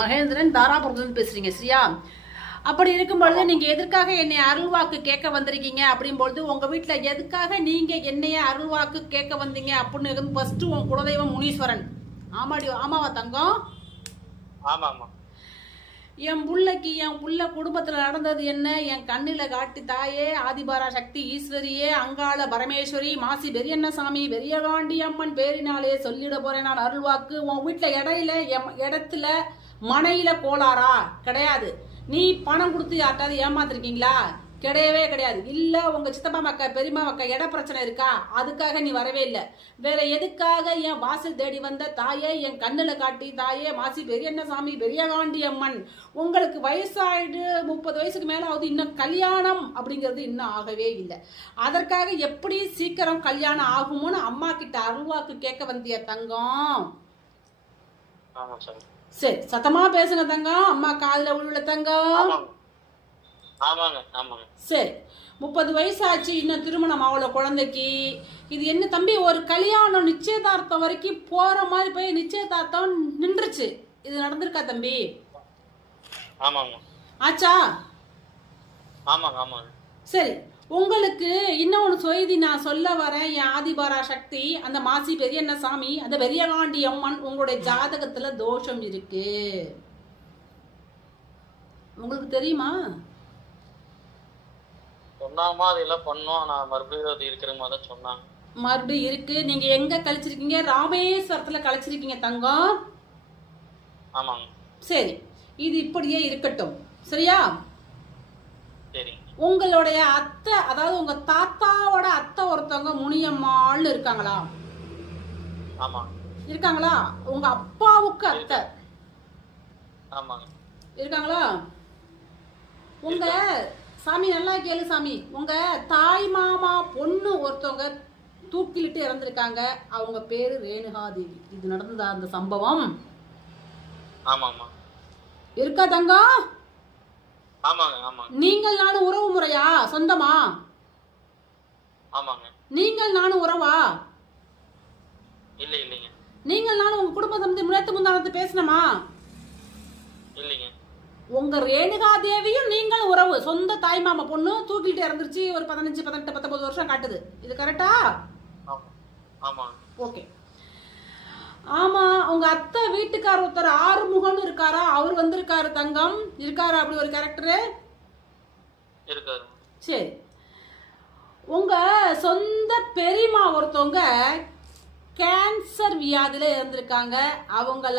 மகேந்திரன் தாராபுரத்துலேருந்து பேசுறீங்க சரியா? அப்படி இருக்கும்பொழுது நீங்க எதற்காக என்னை அருள்வாக்கு கேட்க வந்திருக்கீங்க அப்படின் பொழுது உங்க வீட்டுல எதுக்காக நீங்க என்னைய அருள்வாக்கு கேட்க வந்தீங்க அப்படின்னு ஃபர்ஸ்ட் உன் குலதெய்வம் முனீஸ்வரன். ஆமாடி ஆமாவா தங்கம்? ஆமா ஆமா. என் புள்ள குடும்பத்துல நடந்தது என்ன? என் கண்ணில காட்டி தாயே ஆதிபாரா சக்தி ஈஸ்வரியே அங்காள பரமேஸ்வரி மாசி பெரியண்ணசாமி பெரியகாண்டி அம்மன் பேரினாலே சொல்லிட போறேன் நான் அருள்வாக்கு. உன் வீட்டுல இடத்துல மனையில கோளாறா கிடையாது. நீ பணம் கொடுத்து யார்ட்டாவது ஏமாத்திருக்கீங்களா? கிடையவே கிடையாது. இல்ல உங்க சித்தப்பா மக்க பெரியமா மக்க இட பிரச்சனை இருக்கா? அதுக்காக நீ வரவே இல்லை. வேற எதுக்காக என் வாசல் தேடி வந்த தாயே என் கண்ணுல காட்டி தாயே மாசி பெரியண்ணசாமி பெரியகாண்டி அம்மன் உங்களுக்கு வயசாயிடு 30 வயசுக்கு மேல ஆகுது, இன்னும் கல்யாணம் அப்படிங்கிறது இன்னும் ஆகவே இல்லை. அதற்காக எப்படி சீக்கிரம் கல்யாணம் ஆகுமோன்னு அம்மா கிட்ட அருள்வாக்கு கேட்க வந்திய தங்கம்? சரி சத்தமா பேசுங்க தங்கம், அம்மா காதுல உள்ள தங்கம். சரி 30 வயசாச்சு, இன்னும் திருமணம் அவ்வளோ குழந்தைக்கு. இது என்ன தம்பி ஒரு கல்யாணம் நிச்சயதார்த்தம் வரைக்கும் போற மாதிரி போய் நிச்சயதார்த்தம் நின்றுச்சு. இது நடந்திருக்கா தம்பி? ஆச்சா? சரி உங்களுக்கு இன்னொன்று செய்தி நான் சொல்ல வரேன். என் ஆதிபாரா சக்தி அந்த மாசி பெரியண்ணசாமி அந்த பெரியகாண்டி அம்மன் உங்களுடைய ஜாதகத்துல தோஷம் இருக்கு. உங்களுக்கு தெரியுமா? மறுபடியும் இருக்கு. நீங்க எங்க கழிச்சிருக்கீங்க? ராமேஸ்வரத்துல கழிச்சிருக்கீங்க தங்கம். சரி இது இப்படியே இருக்கட்டும் சரியா? உங்களுடைய அத்தை அதாவது உங்க தாத்தாவோட அத்தை ஒருத்தவங்க முனியம்மாள்னு இருக்காங்களா? இருக்காங்களா? உங்க அப்பாவுக்கு அத்தை இருக்காங்களா? உங்க சாமி நல்லா கேளு சாமி, உங்க தாய் மாமா பொண்ணு ஒருத்தவங்க தூக்கிலிட்டு இறந்திருக்காங்க. அவங்க பேரு ரேணுகாதேவி. இது நடந்ததா அந்த சம்பவம்? இருக்கா தங்கம்? நீங்கள் நானும் உறவு முறையா? சொந்தமா? நீங்கள் நானும் உறவா? நீங்கள் நானும் உங்க குடும்பத்தை முன்னேற்ற முந்தானத்து பேசணுமா? உங்க ரேணுகா தேவியும் நீங்களும் உறவு. சொந்த தாய் மாமா பொண்ணு தூக்கிட்டு இறந்துருச்சு. ஒரு 15, 18, 19 வருஷம் காட்டுது. இது கரெக்டா? ஓகே. ஆமா உங்க அத்தை வீட்டுக்கார ஒருத்தர் ஆறுமுகம்னு இருக்காரா? அவர் வந்திருக்காரு தங்கம். இருக்காரா அப்படி ஒரு கேரக்டரு? சரி உங்க சொந்த பெரியமா ஒருத்தவங்க கேன்சர் வியாதியில இருந்திருக்காங்க. அவங்கள